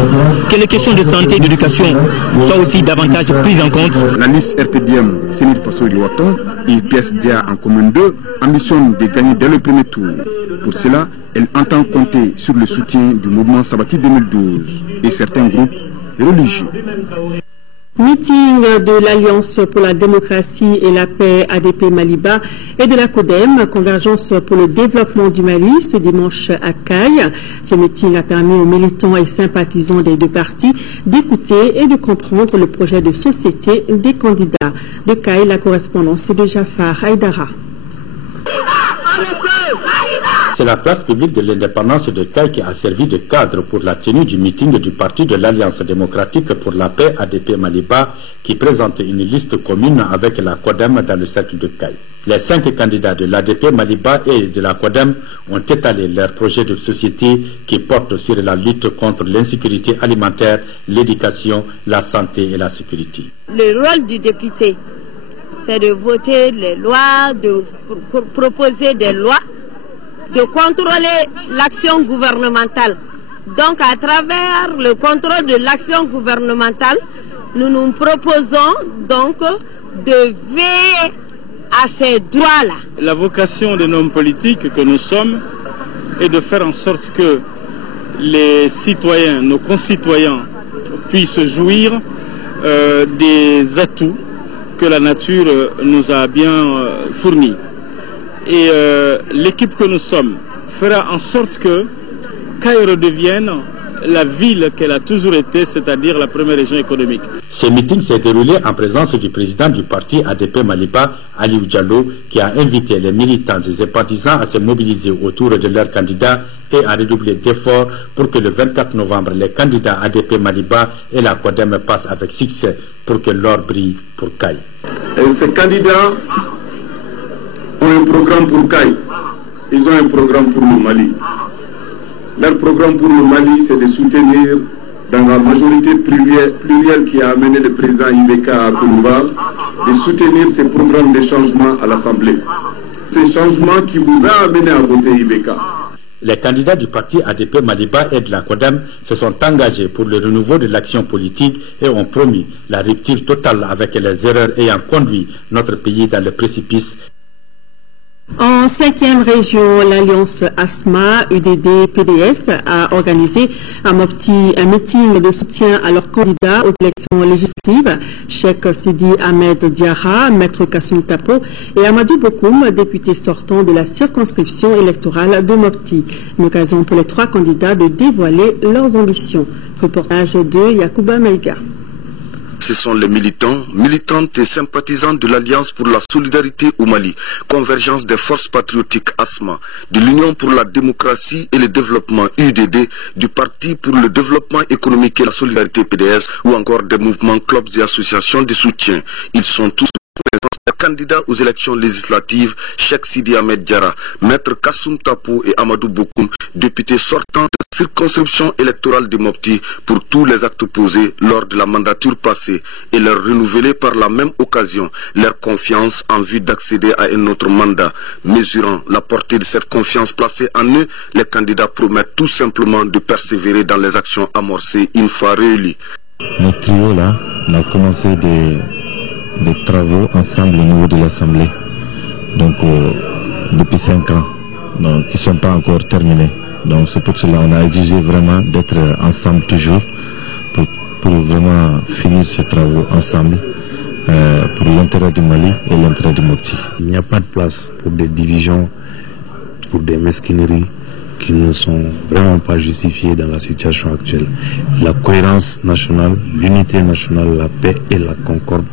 que les questions de santé et d'éducation soient aussi davantage prises en compte. La liste RPDM, CENID Faso Iriwaton et PSDA en commune 2 ambitionnent de gagner dès le premier tour. Pour cela, elle entend compter sur le soutien du mouvement Sabati 2012 et certains groupes religieux. Meeting de l'Alliance pour la démocratie et la paix ADP Maliba et de la CODEM, Convergence pour le développement du Mali, ce dimanche à Caille. Ce meeting a permis aux militants et sympathisants des deux partis d'écouter et de comprendre le projet de société des candidats. De Caille, la correspondance de Jafar Haïdara. C'est la place publique de l'indépendance de Caille qui a servi de cadre pour la tenue du meeting du Parti de l'Alliance démocratique pour la paix ADP Maliba qui présente une liste commune avec la CODEM dans le cercle de Caille. Les 5 candidats de l'ADP Maliba et de la CODEM ont étalé leur projet de société qui porte sur la lutte contre l'insécurité alimentaire, l'éducation, la santé et la sécurité. Le rôle du député, c'est de voter les lois, de proposer des lois, de contrôler l'action gouvernementale. Donc à travers le contrôle de l'action gouvernementale, nous nous proposons donc de veiller à ces droits-là. La vocation de nos hommes politiques que nous sommes est de faire en sorte que les citoyens, nos concitoyens, puissent jouir des atouts que la nature nous a bien fournis. Et l'équipe que nous sommes fera en sorte que Caille redevienne la ville qu'elle a toujours été, c'est-à-dire la première région économique. Ce meeting s'est déroulé en présence du président du parti ADP Maliba, Aliou Diallo, qui a invité les militants et sympathisants à se mobiliser autour de leurs candidats et à redoubler d'efforts pour que le 24 novembre, les candidats ADP Maliba et la CODEM passent avec succès pour que l'or brille pour Caille. Ces candidats ont un programme pour Caille, ils ont un programme pour le Mali. Leur programme pour le Mali, c'est de soutenir dans la majorité plurielle qui a amené le président Ibeka à Koulouba, de soutenir ces programmes de changement à l'Assemblée. Ces changements qui vous a amené à voter Ibeka. Les candidats du parti ADP Maliba et de la CODEM se sont engagés pour le renouveau de l'action politique et ont promis la rupture totale avec les erreurs ayant conduit notre pays dans le précipice. En 5e région, l'Alliance ASMA, UDD, PDS a organisé un meeting de soutien à leurs candidats aux élections législatives. Cheikh Sidi Ahmed Diarra, Maître Kassoum Tapo et Amadou Bokoum, député sortant de la circonscription électorale de Mopti. Une occasion pour les 3 candidats de dévoiler leurs ambitions. Reportage de Yacouba Maïga. Ce sont les militants, militantes et sympathisants de l'Alliance pour la solidarité au Mali, Convergence des forces patriotiques ASMA, de l'Union pour la démocratie et le développement UDD, du Parti pour le développement économique et la solidarité PDS ou encore des mouvements, clubs et associations de soutien. Ils sont tous candidats aux élections législatives, Cheikh Sidi Ahmed Diarra, Maître Kassoum Tapo et Amadou Bokoum, députés sortants de la circonscription électorale de Mopti pour tous les actes posés lors de la mandature passée et leur renouveler par la même occasion leur confiance en vue d'accéder à un autre mandat. Mesurant la portée de cette confiance placée en eux, les candidats promettent tout simplement de persévérer dans les actions amorcées une fois réélus. Notre trio là, on a commencé des travaux ensemble au niveau de l'Assemblée, donc depuis 5 ans, donc qui ne sont pas encore terminés. Donc c'est pour cela qu'on a exigé vraiment d'être ensemble toujours pour vraiment finir ces travaux ensemble pour l'intérêt du Mali et l'intérêt du Mopti. Il n'y a pas de place pour des divisions, pour des mesquineries qui ne sont vraiment pas justifiées dans la situation actuelle. La cohérence nationale, l'unité nationale, la paix et la concorde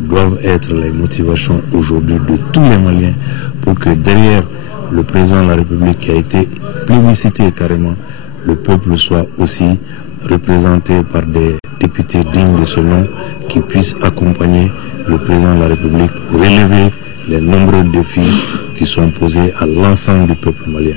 doivent être les motivations aujourd'hui de tous les Maliens pour que derrière le président de la République qui a été plébiscité carrément, le peuple soit aussi représenté par des députés dignes de ce nom qui puissent accompagner le président de la République pour relever les nombreux défis qui sont posés à l'ensemble du peuple malien.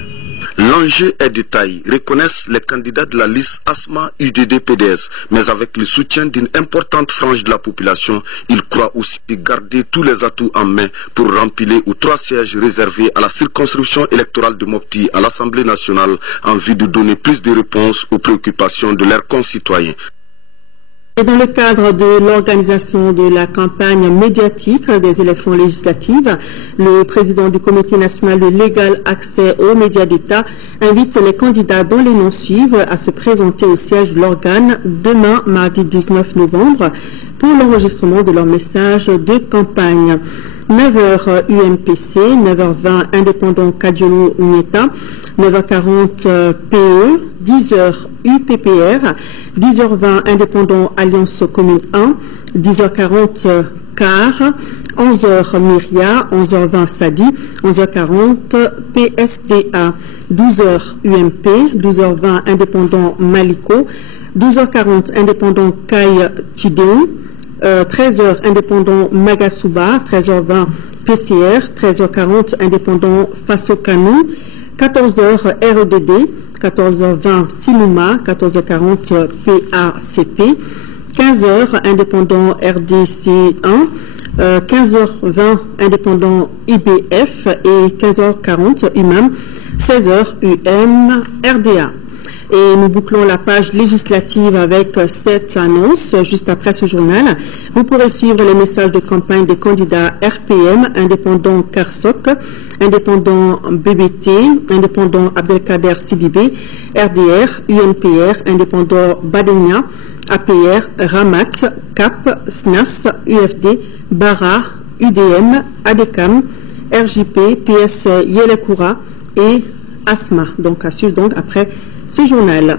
L'enjeu est de taille, reconnaissent les candidats de la liste ASMA UDD PDS, mais avec le soutien d'une importante frange de la population, ils croient aussi garder tous les atouts en main pour remplir aux 3 sièges réservés à la circonscription électorale de Mopti à l'Assemblée nationale en vue de donner plus de réponses aux préoccupations de leurs concitoyens. Et dans le cadre de l'organisation de la campagne médiatique des élections législatives, le président du Comité national de l'égal accès aux médias d'État invite les candidats dont les noms suivent à se présenter au siège de l'organe demain, mardi 19 novembre, pour l'enregistrement de leur message de campagne. 9h UMPC, 9h20 indépendant Kadiolo Nieta, 9h40 PE, 10h UPPR, 10h20 indépendant Alliance Commune 1, 10h40 CAR, 11h Myria, 11h20 SADI, 11h40 PSDA, 12h UMP, 12h20 indépendant Maliko, 12h40 indépendant Kai Tidéon, 13h indépendant Magasuba, 13h20 PCR, 13h40 indépendant Faso Kanou, 14h REDD, 14h20 Sinuma, 14h40 PACP, 15h indépendant RDC1, 15h20 indépendant IBF et 15h40 UMAM, 16h UM RDA. Et nous bouclons la page législative avec cette annonce. Juste après ce journal, vous pourrez suivre les messages de campagne des candidats RPM, indépendant Karsok, indépendant BBT, indépendant Abdelkader Sidibé, RDR, UNPR, indépendant Badenia, APR, Ramat, CAP, SNAS, UFD, BARA, UDM, ADECAM, RJP, PS Yelekoura et ASMA. Donc à suivre donc après ce journal.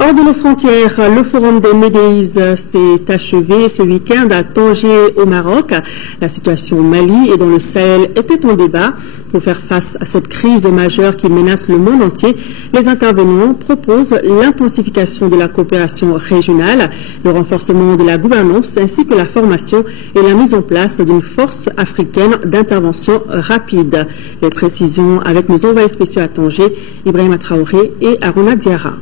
Hors de nos frontières, le forum des Médéis s'est achevé ce week-end à Tanger au Maroc. La situation au Mali et dans le Sahel était en débat. Pour faire face à cette crise majeure qui menace le monde entier, les intervenants proposent l'intensification de la coopération régionale, le renforcement de la gouvernance ainsi que la formation et la mise en place d'une force africaine d'intervention rapide. Les précisions avec nos envoyés spéciaux à Tanger, Ibrahima Traoré et Aruna Diarra.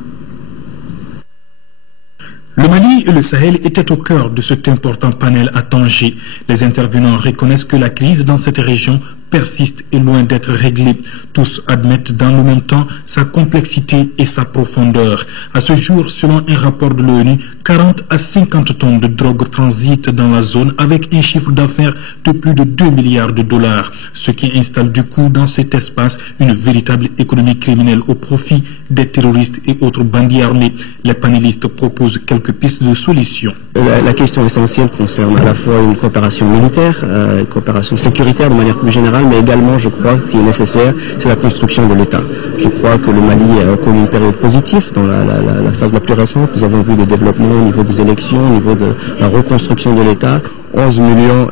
Le Mali et le Sahel étaient au cœur de cet important panel à Tanger. Les intervenants reconnaissent que la crise dans cette région persiste et loin d'être réglée. Tous admettent dans le même temps sa complexité et sa profondeur. À ce jour, selon un rapport de l'ONU, 40 à 50 tonnes de drogue transitent dans la zone avec un chiffre d'affaires de plus de 2 milliards de dollars, ce qui installe du coup dans cet espace une véritable économie criminelle au profit des terroristes et autres bandits armés. Les panélistes proposent quelques pistes de solutions. La question essentielle concerne à la fois une coopération militaire, une coopération sécuritaire de manière plus générale, général, mais également, je crois, ce qui est nécessaire, c'est la construction de l'État. Je crois que le Mali a connu une période positive dans la phase la plus récente. Nous avons vu des développements au niveau des élections, au niveau de la reconstruction de l'État. 11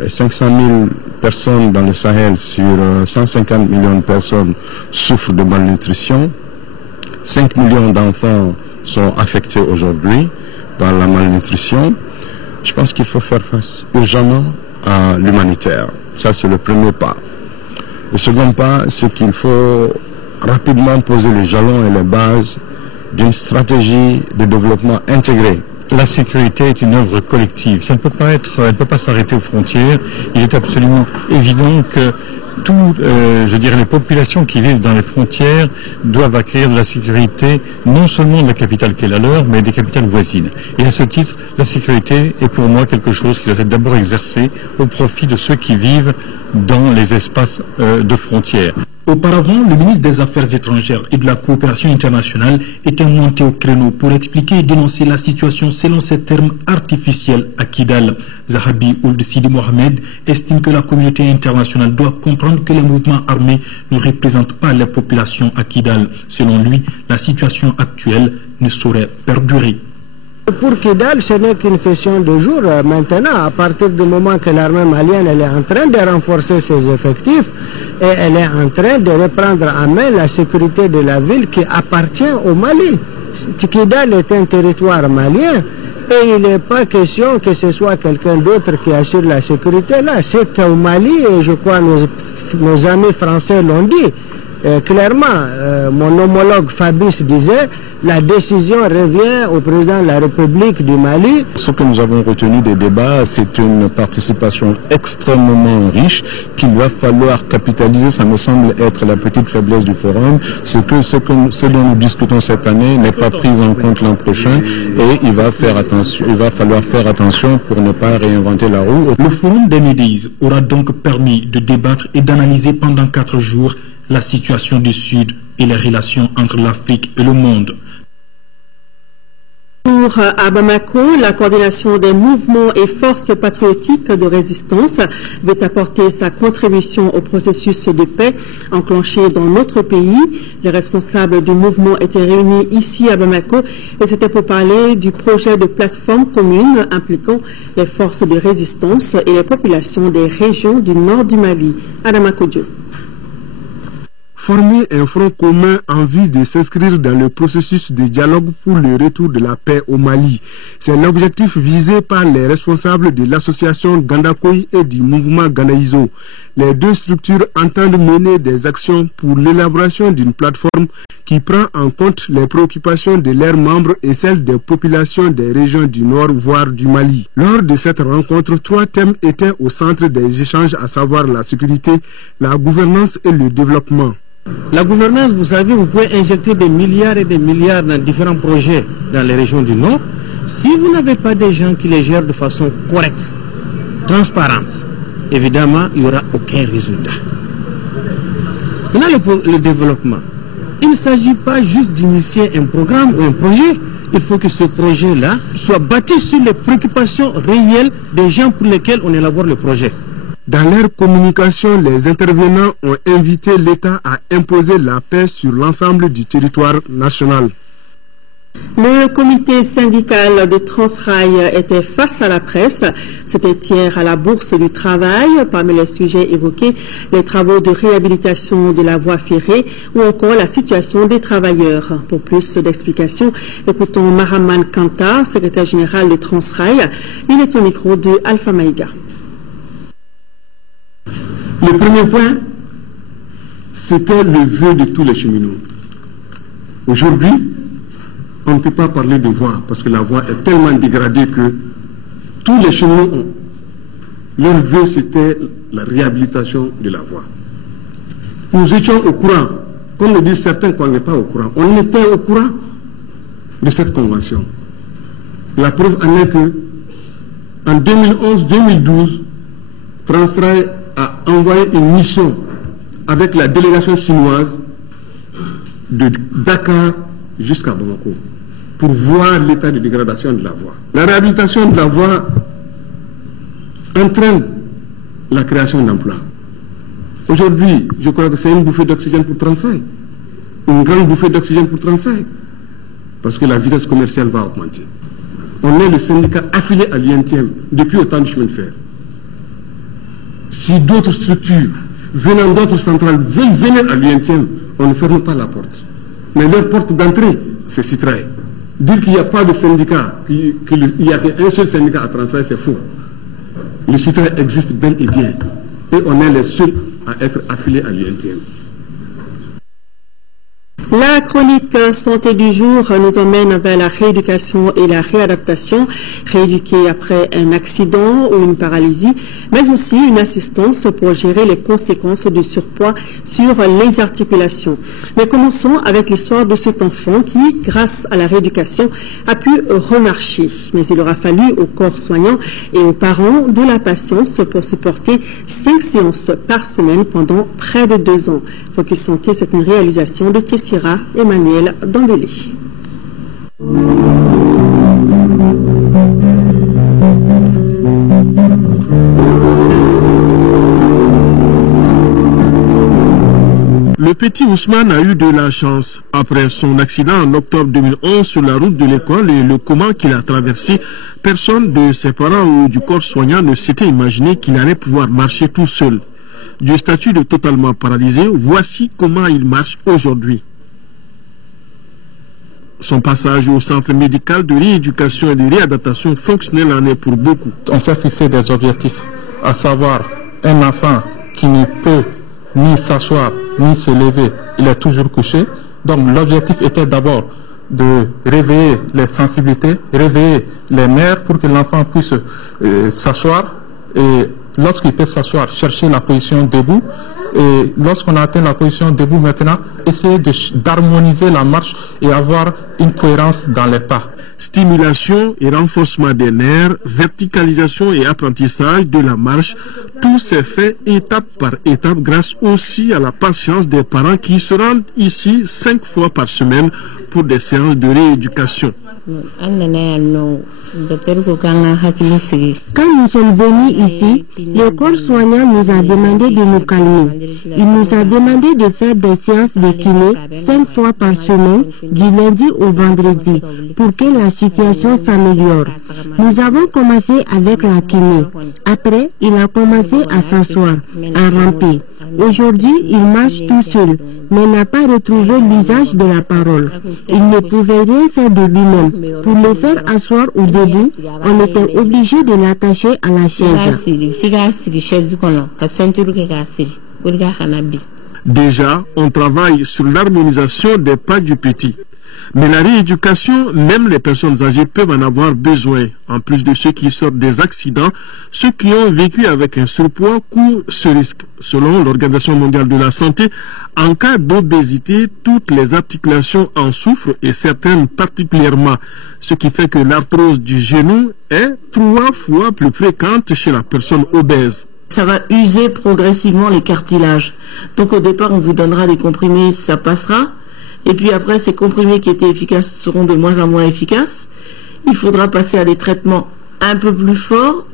500 000 personnes dans le Sahel sur 150 millions de personnes souffrent de malnutrition. 5 millions d'enfants sont affectés aujourd'hui par la malnutrition. Je pense qu'il faut faire face urgemment à l'humanitaire. Ça, c'est le premier pas. Le second pas, c'est qu'il faut rapidement poser les jalons et les bases d'une stratégie de développement intégrée. La sécurité est une œuvre collective. Ça ne peut pas être, elle ne peut pas s'arrêter aux frontières. Il est absolument évident que les populations qui vivent dans les frontières doivent acquérir de la sécurité, non seulement de la capitale qui est la leur, mais des capitales voisines. Et à ce titre, la sécurité est pour moi quelque chose qui doit être d'abord exercé au profit de ceux qui vivent dans les espaces de frontières. Auparavant, le ministre des Affaires étrangères et de la coopération internationale était monté au créneau pour expliquer et dénoncer la situation selon ces termes artificiels à Kidal. Zahabi Ould Sidi Mohamed estime que la communauté internationale doit comprendre que les mouvements armés ne représentent pas les populations à Kidal. Selon lui, la situation actuelle ne saurait perdurer. Pour Kidal, ce n'est qu'une question de jours. Maintenant, à partir du moment que l'armée malienne elle est en train de renforcer ses effectifs et elle est en train de reprendre en main la sécurité de la ville qui appartient au Mali. Kidal est un territoire malien et il n'est pas question que ce soit quelqu'un d'autre qui assure la sécurité là. C'est au Mali et je crois nos amis français l'ont dit. Clairement, mon homologue Fabrice disait, la décision revient au président de la République du Mali. Ce que nous avons retenu des débats, c'est une participation extrêmement riche qu'il va falloir capitaliser. Ça me semble être la petite faiblesse du forum. Ce dont nous discutons cette année n'est pas pris en compte l'an prochain et il va falloir faire attention pour ne pas réinventer la roue. Le forum des Médéis aura donc permis de débattre et d'analyser pendant 4 jours la situation du Sud et les relations entre l'Afrique et le monde. À Bamako, la coordination des mouvements et forces patriotiques de résistance veut apporter sa contribution au processus de paix enclenché dans notre pays. Les responsables du mouvement étaient réunis ici à Bamako et c'était pour parler du projet de plateforme commune impliquant les forces de résistance et les populations des régions du nord du Mali. Adama Kodjo. Former un front commun en vue de s'inscrire dans le processus de dialogue pour le retour de la paix au Mali. C'est l'objectif visé par les responsables de l'association Gandakoy et du mouvement Ganaïzo. Les deux structures entendent mener des actions pour l'élaboration d'une plateforme qui prend en compte les préoccupations de leurs membres et celles des populations des régions du Nord, voire du Mali. Lors de cette rencontre, 3 thèmes étaient au centre des échanges, à savoir la sécurité, la gouvernance et le développement. La gouvernance, vous savez, vous pouvez injecter des milliards et des milliards dans différents projets dans les régions du Nord. Si vous n'avez pas des gens qui les gèrent de façon correcte, transparente, évidemment, il n'y aura aucun résultat. Maintenant, le développement. Il ne s'agit pas juste d'initier un programme ou un projet. Il faut que ce projet-là soit bâti sur les préoccupations réelles des gens pour lesquels on élabore le projet. Dans leur communication, les intervenants ont invité l'État à imposer la paix sur l'ensemble du territoire national. Le comité syndical de Transrail était face à la presse. C'était hier à la Bourse du Travail. Parmi les sujets évoqués, les travaux de réhabilitation de la voie ferrée ou encore la situation des travailleurs. Pour plus d'explications, écoutons Mahaman Kanta, secrétaire général de Transrail. Il est au micro de Alpha Maïga. Le premier point, c'était le vœu de tous les cheminots. Aujourd'hui, on ne peut pas parler de voie parce que la voie est tellement dégradée que tous les cheminots ont. Leur vœu, c'était la réhabilitation de la voie. Nous étions au courant, comme le disent certains qu'on n'est pas au courant. On était au courant de cette convention. La preuve en est que en 2011-2012, Transrail a envoyé une mission avec la délégation chinoise de Dakar jusqu'à Bamako pour voir l'état de dégradation de la voie. La réhabilitation de la voie entraîne la création d'emplois. Aujourd'hui, je crois que c'est une bouffée d'oxygène pour Transrail. Une grande bouffée d'oxygène pour Transrail. Parce que la vitesse commerciale va augmenter. On est le syndicat affilié à l'UNTM depuis autant de chemin de fer. Si d'autres structures venant d'autres centrales veulent venir à l'UNTM, on ne ferme pas la porte. Mais leur porte d'entrée, c'est Citrail. Dire qu'il n'y a pas de syndicat, qu'il n'y a qu'un seul syndicat à Transrail, c'est faux. Le Citrail existe bel et bien. Et on est les seuls à être affiliés à l'UNTM. La chronique santé du jour nous emmène vers la rééducation et la réadaptation. Rééduquer après un accident ou une paralysie, mais aussi une assistance pour gérer les conséquences du surpoids sur les articulations. Mais commençons avec l'histoire de cet enfant qui, grâce à la rééducation, a pu remarcher. Mais il aura fallu au corps soignant et aux parents de la patience pour supporter 5 séances par semaine pendant près de 2 ans. Focus Santé, c'est une réalisation de Tessira Emmanuel Dandélé. Le petit Ousmane a eu de la chance. Après son accident en octobre 2011 sur la route de l'école et le coma qu'il a traversé, personne de ses parents ou du corps soignant ne s'était imaginé qu'il allait pouvoir marcher tout seul. Du statut de totalement paralysé, voici comment il marche aujourd'hui. Son passage au centre médical de rééducation et de réadaptation fonctionnelle en est pour beaucoup. On s'est fixé des objectifs, à savoir un enfant qui ne peut ni s'asseoir, ni se lever, il est toujours couché. Donc l'objectif était d'abord de réveiller les sensibilités, réveiller les nerfs pour que l'enfant puisse s'asseoir et lorsqu'il peut s'asseoir, chercher la position debout. Et lorsqu'on a atteint la position debout maintenant, essayer d'harmoniser la marche et avoir une cohérence dans les pas. Stimulation et renforcement des nerfs, verticalisation et apprentissage de la marche, tout s'est fait étape par étape grâce aussi à la patience des parents qui se rendent ici 5 fois par semaine pour des séances de rééducation. Quand nous sommes venus ici, le corps soignant nous a demandé de nous calmer. Il nous a demandé de faire des séances de kiné 5 fois par semaine, du lundi au vendredi, pour que la situation s'améliore. Nous avons commencé avec la kiné. Après, il a commencé à s'asseoir, à ramper. Aujourd'hui, il marche tout seul, mais n'a pas retrouvé l'usage de la parole. Il ne pouvait rien faire de lui-même. Pour le faire asseoir ou debout, on était obligé de l'attacher à la chaise. Déjà, on travaille sur l'harmonisation des pas du petit. Mais la rééducation, même les personnes âgées peuvent en avoir besoin. En plus de ceux qui sortent des accidents, ceux qui ont vécu avec un surpoids courent ce risque. Selon l'Organisation mondiale de la santé, en cas d'obésité, toutes les articulations en souffrent et certaines particulièrement. Ce qui fait que l'arthrose du genou est 3 fois plus fréquente chez la personne obèse. Ça va user progressivement les cartilages. Donc au départ, on vous donnera des comprimés, ça passera. Et puis après, ces comprimés qui étaient efficaces seront de moins en moins efficaces. Il faudra passer à des traitements un peu plus forts.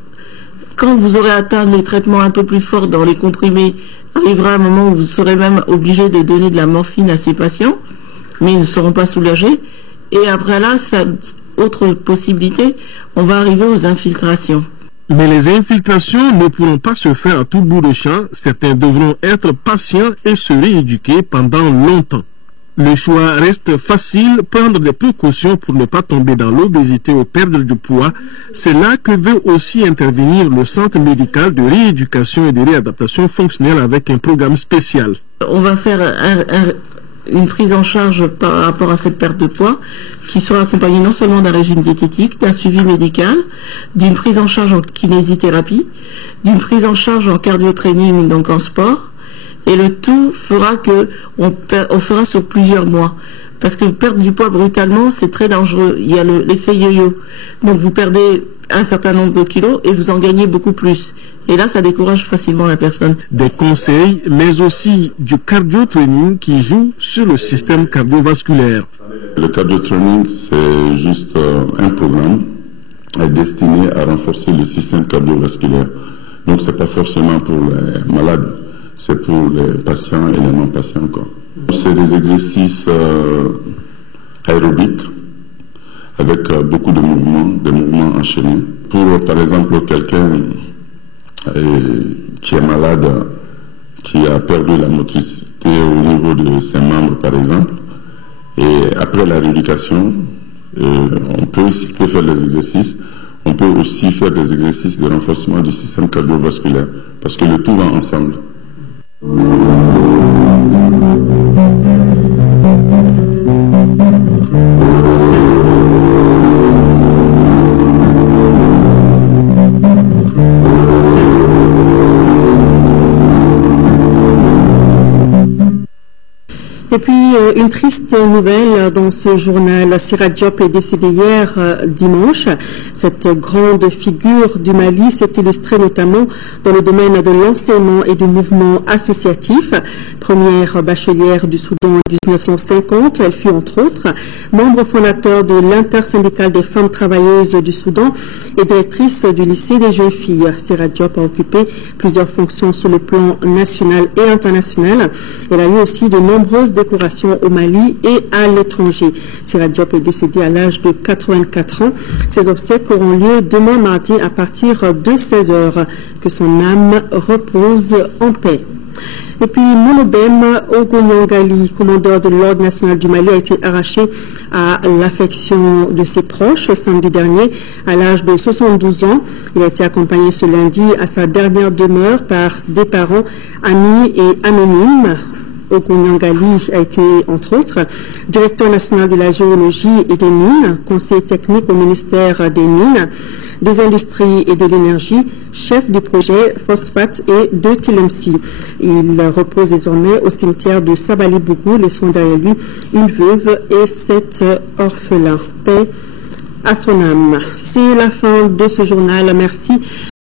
Quand vous aurez atteint les traitements un peu plus forts dans les comprimés, arrivera un moment où vous serez même obligé de donner de la morphine à ces patients, mais ils ne seront pas soulagés. Et après là, autre possibilité, on va arriver aux infiltrations. Mais les infiltrations ne pourront pas se faire à tout bout de champ. Certains devront être patients et se rééduquer pendant longtemps. Le choix reste facile, prendre des précautions pour ne pas tomber dans l'obésité ou perdre du poids. C'est là que veut aussi intervenir le centre médical de rééducation et de réadaptation fonctionnelle avec un programme spécial. On va faire une prise en charge par rapport à cette perte de poids qui sera accompagnée non seulement d'un régime diététique, d'un suivi médical, d'une prise en charge en kinésithérapie, d'une prise en charge en cardio-training, donc en sport. Et le tout fera que on fera sur plusieurs mois. Parce que perdre du poids brutalement, c'est très dangereux. Il y a l'effet yo-yo. Donc vous perdez un certain nombre de kilos et vous en gagnez beaucoup plus. Et là, ça décourage facilement la personne. Des conseils, mais aussi du cardio-training qui joue sur le système cardiovasculaire. Le cardio-training, c'est juste un programme destiné à renforcer le système cardiovasculaire. Donc c'est pas forcément pour les malades c'est pour les patients et les non-patients. C'est des exercices aérobiques avec beaucoup de mouvements, des mouvements enchaînés. Pour, par exemple, quelqu'un qui est malade, qui a perdu la motricité au niveau de ses membres, par exemple, et après la rééducation, on peut faire des exercices. On peut aussi faire des exercices de renforcement du système cardiovasculaire, parce que le tout va ensemble. Et puis, une triste nouvelle dans ce journal. Sira Diop est décédé hier dimanche. Cette grande figure du Mali s'est illustrée notamment dans le domaine de l'enseignement et du mouvement associatif. Première bachelière du Soudan en 1950, elle fut entre autres membre fondateur de l'intersyndicale des femmes travailleuses du Soudan et directrice du lycée des jeunes filles. Sira Diop a occupé plusieurs fonctions sur le plan national et international. Elle a eu aussi de nombreuses décorations au Mali et à l'étranger. Sira Diop est décédée à l'âge de 84 ans. Ses obsèques auront lieu demain mardi à partir de 16h. Que son âme repose en paix. Et puis, Mounobem Ogonyangali, commandeur de l'Ordre national du Mali, a été arraché à l'affection de ses proches samedi dernier à l'âge de 72 ans. Il a été accompagné ce lundi à sa dernière demeure par des parents, amis et anonymes. Ogonyangali a été, entre autres, directeur national de la géologie et des mines, conseiller technique au ministère des Mines, des Industries et de l'Énergie, chef du projet Phosphate et de Tilemsi. Il repose désormais au cimetière de Sabali-Bougou, laissant derrière lui une veuve et 7 orphelins. Paix à son âme. C'est la fin de ce journal. Merci